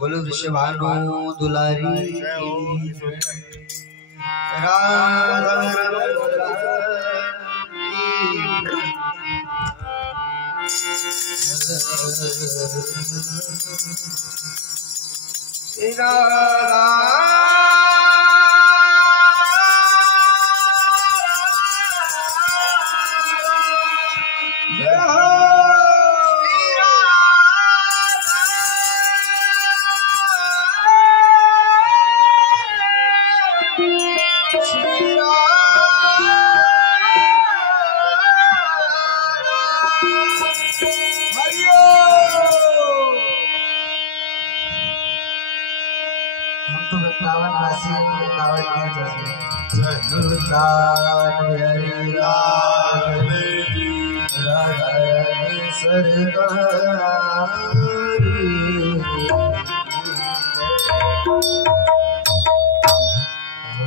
बोलो वृषभानु दुलारी राधा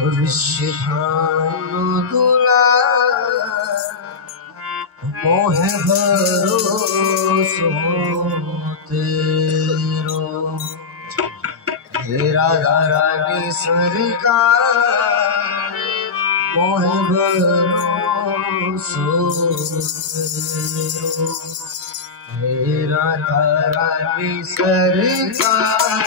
वृषभानु दुलारी मोहे भरोसो तेरो हे राधा रानी सरकार मोहे भरोसो तेरो हे राधा रानी सरकार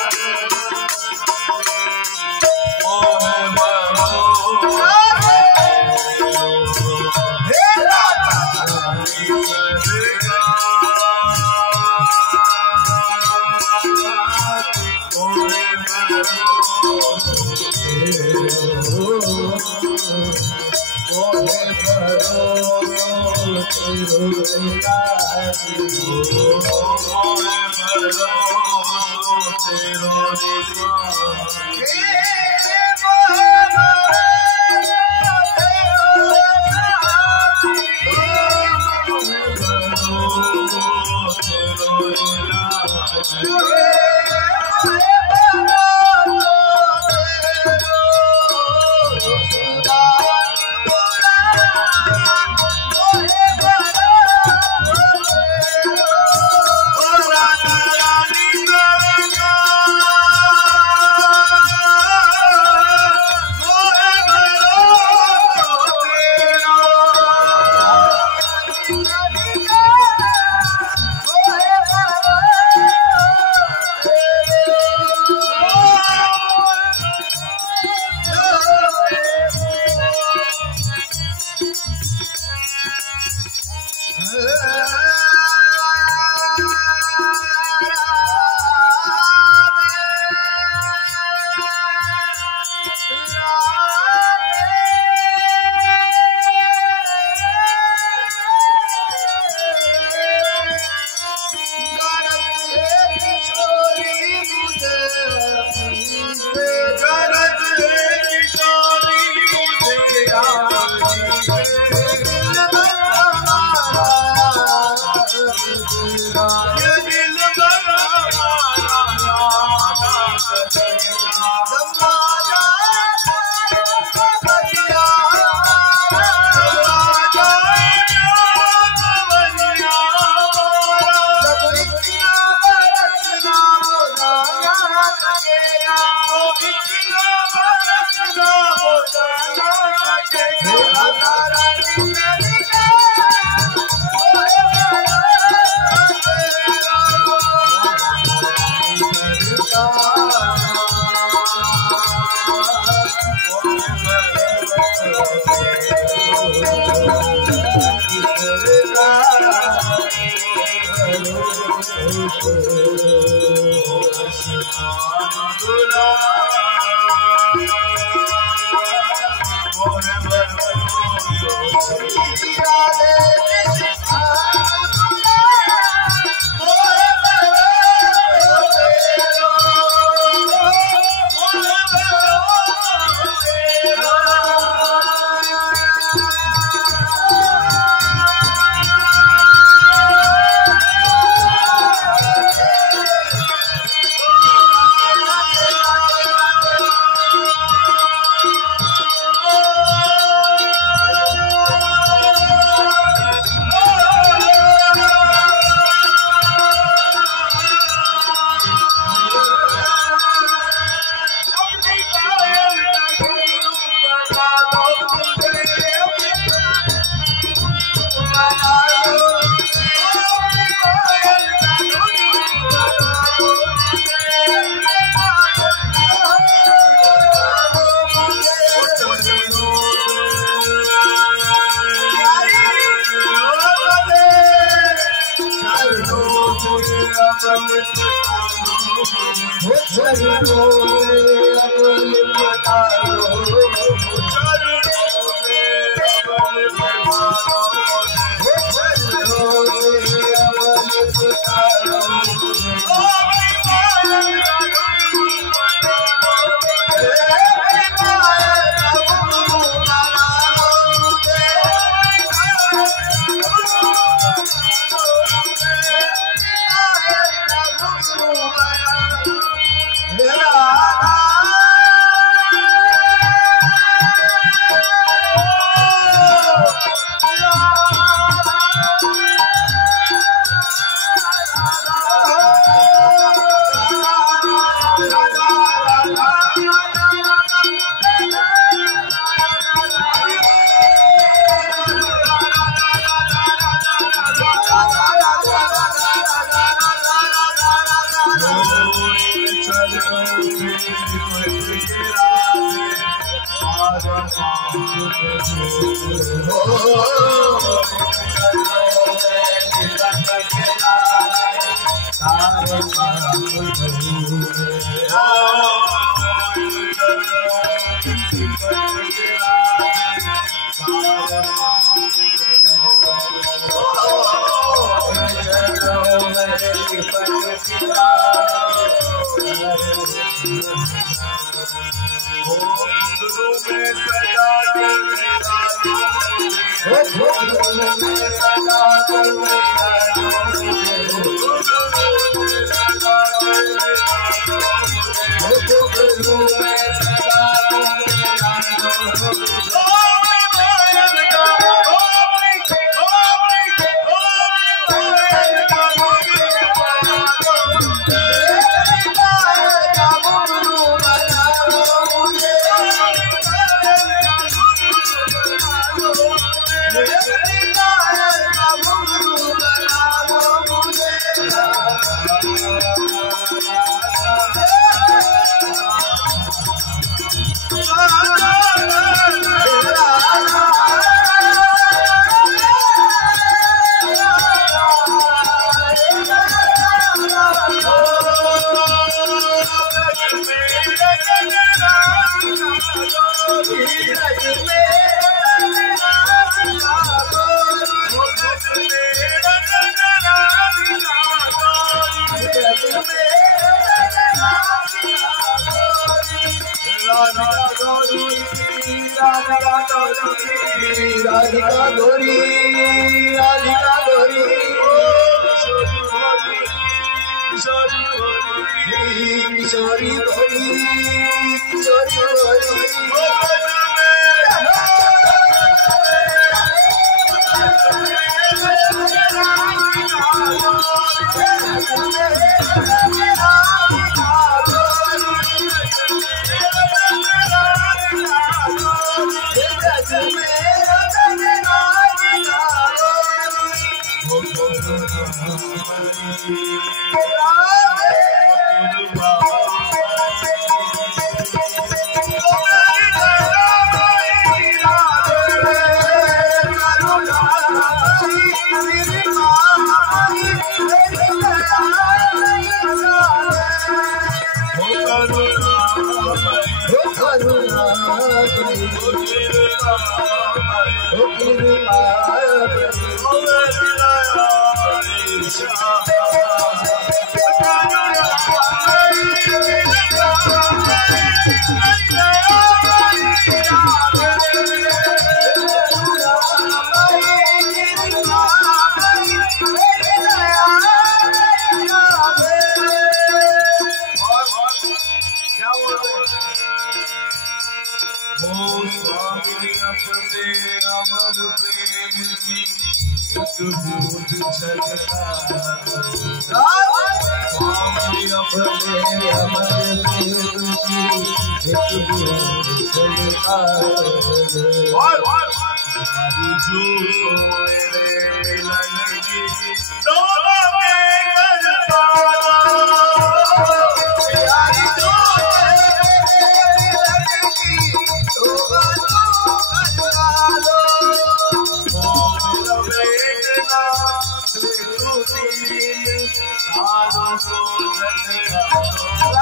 Thank you.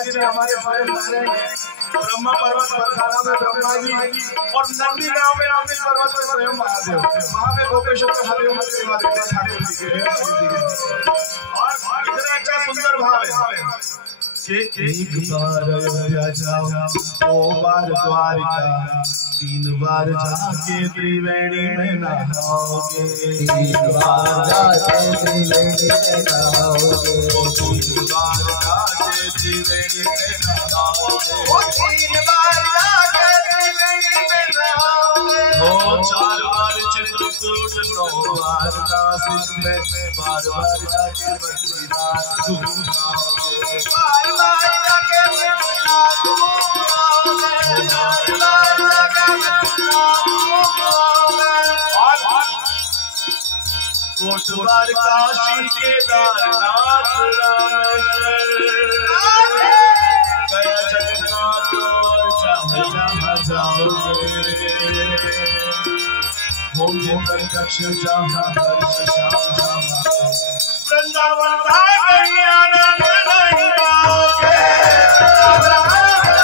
जी ने हमारे बारे में ब्रह्मा पर्वत बरसाना में ब्रह्मा जी और नंदी गांव में नंदी पर्वत में स्वयं महादेव, वहां पे गोपेश्वर में हरिओम सेवा देते ठाकुर जी के। और इतना अच्छा सुंदर भाव है कि एक बार अयोध्या जाओ, दो बार द्वारिका, तीन बार जाके त्रिवेणी में नहाओगे, तीन बार जाके त्रिवेणी में नहाओगे, तीन बार जाके त्रिवेणी में नहाओगे, तीन बार जाके त्रिवेणी में नहाओगे, चार बार चित्रकूट, नौ बार नासिक में, बार बार जाके बद्रीनाथ घूमाओगे, बार बार जाके बद्रीनाथ घूमाओगे, बार बार जाके बद्रीनाथ घूमाओगे, कोट बार काशी केदारनाथ रामेश्वर, गया जगन्नाथ और जहाँ जहाँ जाओगे, होम दक्ष जहाँ हर्ष श्याम जहाँ, वृंदावन धाम आनंद नहीं पाओगे, जगन्नाथ रामेश्वर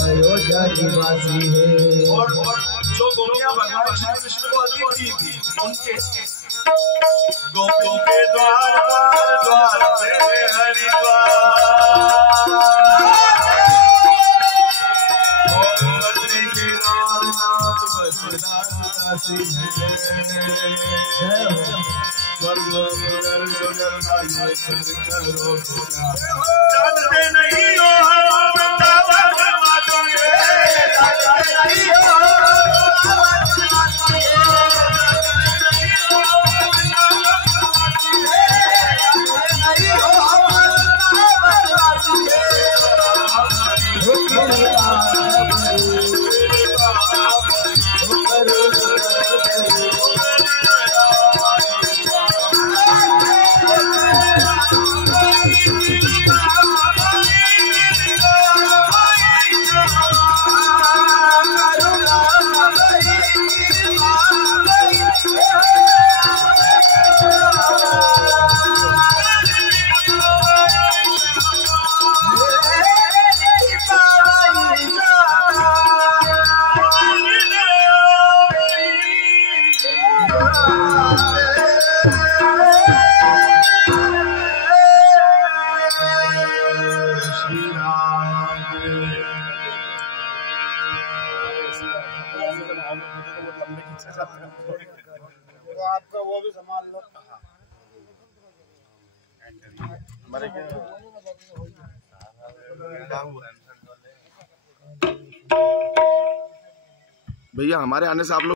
अयोध्या निवासी है। और जो गोपियां भगवान श्री कृष्ण को अति प्रिय थी, उनके गोपियों के द्वार द्वार द्वार पे हरिद्वार, बद्री केदारनाथ बद्रीनाथ काशी स्वर्ग करो, जानते नहीं हो हम वृंदावन वासियों, तो आपका वो भी संभाल लो। भैया हमारे आने से आप लोग